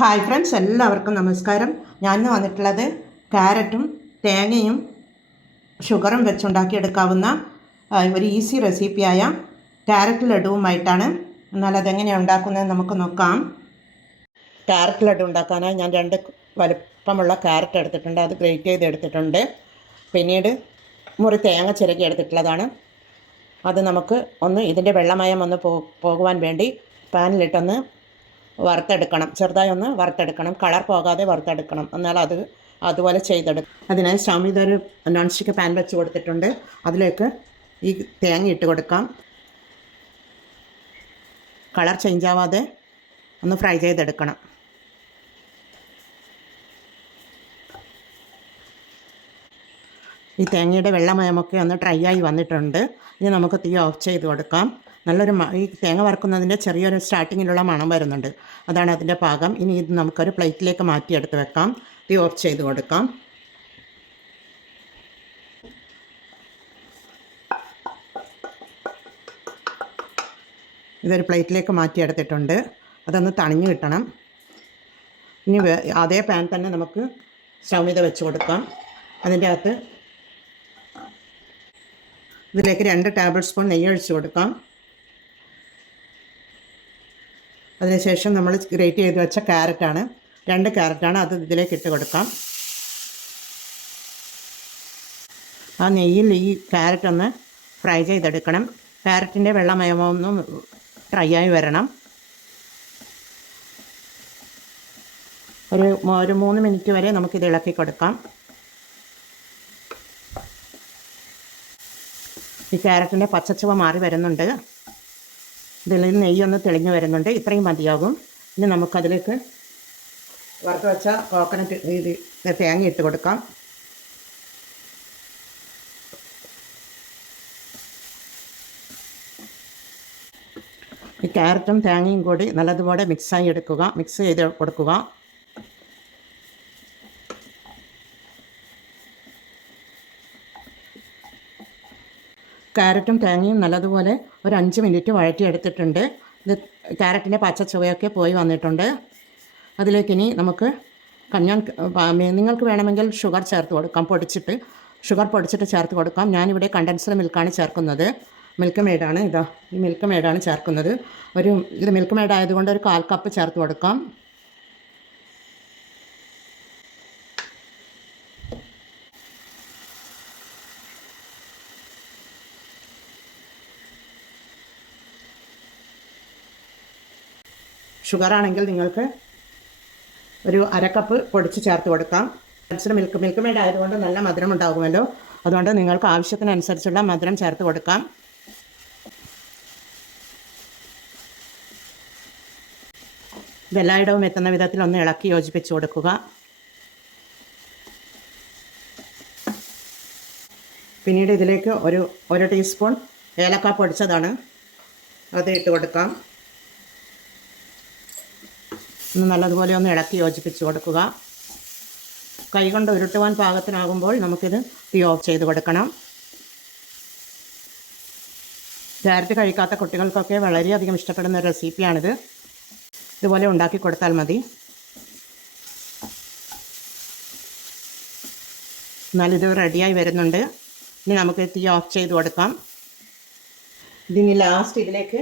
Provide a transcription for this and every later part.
Hi friends, എല്ലാവർക്കും നമസ്കാരം. ഞാനിന്ന് വന്നിട്ടുള്ളത് ക്യാരറ്റും തേങ്ങയും ഷുഗറും വെച്ചുണ്ടാക്കിയെടുക്കാവുന്ന ഒരു ഈസി റെസിപ്പിയായ ക്യാരറ്റ് ലഡുവുമായിട്ടാണ്. എന്നാൽ അതെങ്ങനെയാണ് ഉണ്ടാക്കുന്നത് നമുക്ക് നോക്കാം. ക്യാരറ്റ് ലഡു ഉണ്ടാക്കാനായി ഞാൻ 2 വലുപ്പമുള്ള ക്യാരറ്റ് എടുത്തിട്ടുണ്ട്. അത് ഗ്രേറ്റ് ചെയ്തെടുത്തിട്ടുണ്ട്. പിന്നീട് മുറി തേങ്ങ ചിരകി എടുത്തിട്ടുള്ളതാണ്. അത് നമുക്ക് ഇതിൻ്റെ വെള്ളമയം പോകുവാൻ വേണ്ടി പാനിലിട്ടൊന്ന് വറുത്തെടുക്കണം. ചെറുതായി ഒന്ന് വറുത്തെടുക്കണം. കളർ പോകാതെ വറുത്തെടുക്കണം. എന്നാൽ അതുപോലെ ചെയ്തെടുക്കും. അതിനായി സ്റ്റൗവിൽ ഒരു നോൺ സ്റ്റിക്ക് പാൻ വെച്ച് കൊടുത്തിട്ടുണ്ട്. അതിലേക്ക് ഈ തേങ്ങ ഇട്ട് കൊടുക്കാം. കളർ ചേഞ്ച് ആവാതെ ഒന്ന് ഫ്രൈ ചെയ്തെടുക്കണം. ഈ തേങ്ങയുടെ വെള്ളമയമൊക്കെ ഒന്ന് ഡ്രൈ ആയി വന്നിട്ടുണ്ട്. ഇനി നമുക്ക് തീ ഓഫ് ചെയ്ത് കൊടുക്കാം. ഈ തേങ്ങ വറുക്കുന്നതിൻ്റെ ചെറിയൊരു സ്റ്റാർട്ടിങ്ങിലുള്ള മണം വരുന്നുണ്ട്. അതാണ് അതിൻ്റെ പാകം. ഇനി ഇത് നമുക്കൊരു പ്ലേറ്റിലേക്ക് മാറ്റിയെടുത്ത് വെക്കാം. തീ ഓഫ് ചെയ്ത് കൊടുക്കാം. ഇതൊരു പ്ലേറ്റിലേക്ക് മാറ്റിയെടുത്തിട്ടുണ്ട്. അതൊന്ന് തണിഞ്ഞ് കിട്ടണം. ഇനി അതേ പാൻ തന്നെ നമുക്ക് സ്റ്റൗ మీద വെച്ച് കൊടുക്കാം. അതിൻ്റെ അകത്ത് ഇതിലേക്ക് 2 ടേബിൾ സ്പൂൺ നെയ്യ് ഒഴിച്ച് കൊടുക്കാം. അതിനുശേഷം നമ്മൾ ഗ്രേറ്റ് ചെയ്ത് വെച്ച ക്യാരറ്റാണ്, 2 ക്യാരറ്റാണ്, അത് ഇതിലേക്ക് ഇട്ട് കൊടുക്കാം. ആ നെയ്യിൽ ഈ ക്യാരറ്റ് ഒന്ന് ഫ്രൈ ചെയ്തെടുക്കണം. ക്യാരറ്റിൻ്റെ വെള്ളമയമൊന്നും ഡ്രൈ ആയി വരണം. ഒരു 3 മിനിറ്റ് വരെ നമുക്കിത് ഇളക്കി കൊടുക്കാം. ഈ ക്യാരറ്റിൻ്റെ പച്ചച്ചുവ മാറി വരുന്നുണ്ട്. ഇതിൽ നെയ്യൊന്ന് തെളിഞ്ഞ് വരുന്നുണ്ട്. ഇത്രയും മതിയാകും. ഇനി നമുക്കതിലേക്ക് വറുത്ത് വെച്ച തേങ്ങ ഇട്ട് കൊടുക്കാം. ഈ ക്യാരറ്റും തേങ്ങയും കൂടി നല്ലതുപോലെ മിക്സ് ചെയ്ത് കൊടുക്കുക. ക്യാരറ്റും തേങ്ങയും നല്ലതുപോലെ ഒരു 5 മിനിറ്റ് വഴറ്റിയെടുത്തിട്ടുണ്ട്. ഇത് ക്യാരറ്റിൻ്റെ പച്ച ചുവയൊക്കെ പോയി വന്നിട്ടുണ്ട്. അതിലേക്കിനി നമുക്ക് നിങ്ങൾക്ക് വേണമെങ്കിൽ ഷുഗർ ചേർത്ത് കൊടുക്കാം. ഷുഗർ പൊടിച്ചിട്ട് ചേർത്ത് കൊടുക്കാം. ഞാനിവിടെ കണ്ടൻസ്ഡ് മിൽക്കാണ് ചേർക്കുന്നത്. മിൽക്ക് മെയ്ഡാണ്. ഈ മിൽക്ക് മെയ്ഡാണ് ചേർക്കുന്നത്. ഇത് മിൽക്ക് മെയ്ഡ് ആയതുകൊണ്ട് ഒരു 1/4 കപ്പ് ചേർത്ത് കൊടുക്കാം. ഷുഗറാണെങ്കിൽ നിങ്ങൾക്ക് ഒരു 1/2 കപ്പ് പൊടിച്ച് ചേർത്ത് കൊടുക്കാം. മിൽക്ക് മെയ്ഡ് ആയതുകൊണ്ട് നല്ല മധുരം ഉണ്ടാകുമല്ലോ. അതുകൊണ്ട് നിങ്ങൾക്ക് ആവശ്യത്തിനനുസരിച്ചുള്ള മധുരം ചേർത്ത് കൊടുക്കാം. ഇതെല്ലായിടവും എത്തുന്ന വിധത്തിൽ ഒന്ന് ഇളക്കി യോജിപ്പിച്ച് കൊടുക്കുക. പിന്നീട് ഇതിലേക്ക് ഒരു ടീസ്പൂൺ ഏലക്ക പൊടിച്ചതാണ്, അത് ഇട്ട് കൊടുക്കാം. നല്ലതുപോലെ ഒന്ന് ഇളക്കി യോജിപ്പിച്ച് കൊടുക്കുക. കൈകൊണ്ട് ഉരുട്ടുവാൻ പാകത്തിനാകുമ്പോൾ നമുക്കിത് തീ ഓഫ് ചെയ്ത് കൊടുക്കണം. ക്യാരറ്റ് കഴിക്കാത്ത കുട്ടികൾക്കൊക്കെ വളരെയധികം ഇഷ്ടപ്പെടുന്ന ഒരു റെസിപ്പിയാണിത്. ഇതുപോലെ ഉണ്ടാക്കി കൊടുത്താൽ മതി. എന്നാലിത് റെഡിയായി വരുന്നുണ്ട്. ഇനി നമുക്ക് തീ ഓഫ് ചെയ്ത് കൊടുക്കാം. ഇതിന് ലാസ്റ്റ് ഇതിലേക്ക്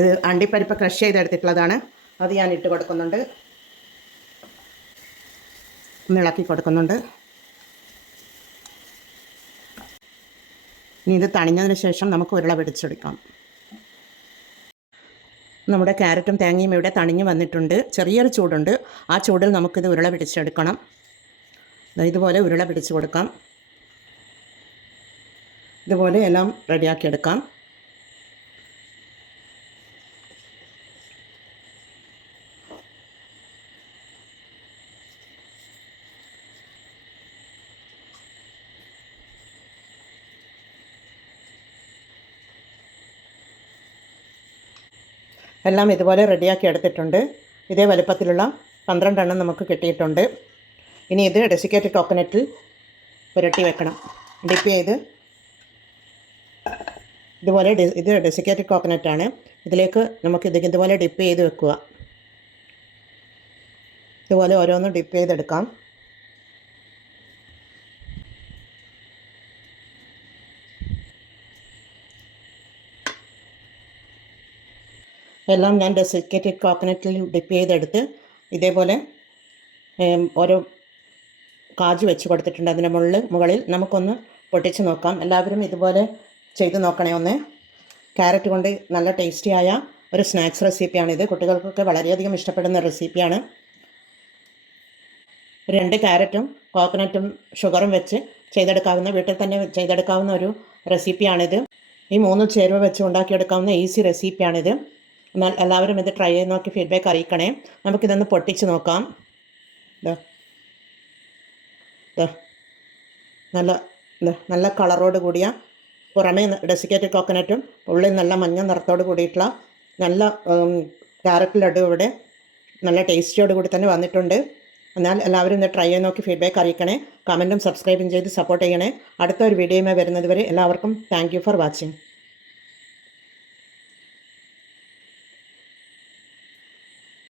ഇത് അണ്ടിപ്പരിപ്പ് ക്രഷ് ചെയ്തെടുത്തിട്ടുള്ളതാണ്, അത് ഞാൻ ഇട്ട് കൊടുക്കുന്നുണ്ട്. ഒന്ന് ഇളക്കി കൊടുക്കുന്നുണ്ട്. ഇനി ഇത് തണിഞ്ഞതിന് ശേഷം നമുക്ക് ഉരുള പിടിച്ചെടുക്കാം. നമ്മുടെ ക്യാരറ്റും തേങ്ങയും ഇവിടെ തണിഞ്ഞ് വന്നിട്ടുണ്ട്. ചെറിയൊരു ചൂടുണ്ട്. ആ ചൂടിൽ നമുക്കിത് ഉരുള പിടിച്ചെടുക്കണം. ഇതുപോലെ ഉരുള പിടിച്ച് കൊടുക്കാം. ഇതുപോലെ എല്ലാം റെഡിയാക്കിയെടുക്കാം. എല്ലാം ഇതുപോലെ റെഡിയാക്കി എടുത്തിട്ടുണ്ട്. ഇതേ വലുപ്പത്തിലുള്ള 12 എണ്ണം നമുക്ക് കിട്ടിയിട്ടുണ്ട്. ഇനി ഇത് ഡെസിക്കേറ്റഡ് കോക്കനട്ടിൽ പുരട്ടി വെക്കണം. ഡിപ്പ് ചെയ്ത് ഇത് ഡെസിക്കേറ്റഡ് കോക്കനട്ടാണ്. ഇതിലേക്ക് നമുക്ക് ഇതുപോലെ ഡിപ്പ് ചെയ്ത് വെക്കുക. ഇതുപോലെ ഓരോന്ന് ഡിപ്പ് ചെയ്തെടുക്കാം. എല്ലാം ഞാൻ ഡെസിക്കേറ്റഡ് കോക്കനട്ടിൽ ഡിപ്പ് ചെയ്തെടുത്ത് ഇതേപോലെ ഓരോ കാജു വെച്ച് കൊടുത്തിട്ടുണ്ട്. അതിൻ്റെ മുകളിൽ നമുക്കൊന്ന് പൊട്ടിച്ച് നോക്കാം. എല്ലാവരും ഇതുപോലെ ചെയ്ത് നോക്കണേ ഒന്ന്. ക്യാരറ്റ് കൊണ്ട് നല്ല ടേസ്റ്റിയായ ഒരു സ്നാക്സ് റെസിപ്പിയാണിത്. കുട്ടികൾക്കൊക്കെ വളരെയധികം ഇഷ്ടപ്പെടുന്ന റെസിപ്പിയാണ്. 2 ക്യാരറ്റും കോക്കനട്ടും ഷുഗറും വെച്ച് വീട്ടിൽ തന്നെ ചെയ്തെടുക്കാവുന്ന ഒരു റെസിപ്പിയാണിത്. ഈ 3 ചേരുവ വെച്ച് ഉണ്ടാക്കിയെടുക്കാവുന്ന ഈസി റെസിപ്പിയാണിത്. എന്നാൽ എല്ലാവരും ഇത് ട്രൈ ചെയ്ത് നോക്കി ഫീഡ്ബാക്ക് അറിയിക്കണേ. നമുക്കിതൊന്ന് പൊട്ടിച്ച് നോക്കാം. നല്ല കളറോട് കൂടിയ, പുറമേ ഡെസിക്കേറ്റഡ് കോക്കനട്ടും ഉള്ളിൽ നല്ല മഞ്ഞ നിറത്തോട് കൂടിയിട്ടുള്ള നല്ല ക്യാരറ്റ് ലഡു ഇവിടെ നല്ല ടേസ്റ്റിയോട് കൂടി തന്നെ വന്നിട്ടുണ്ട്. എന്നാൽ എല്ലാവരും ഇത് ട്രൈ ചെയ്ത് നോക്കി ഫീഡ്ബാക്ക് അറിയിക്കണേ. കമൻറ്റും സബ്സ്ക്രൈബും ചെയ്ത് സപ്പോർട്ട് ചെയ്യണേ. അടുത്ത ഒരു വീഡിയോയുമായി വരുന്നത് വരെ എല്ലാവർക്കും താങ്ക് യു ഫോർ വാച്ചിങ്.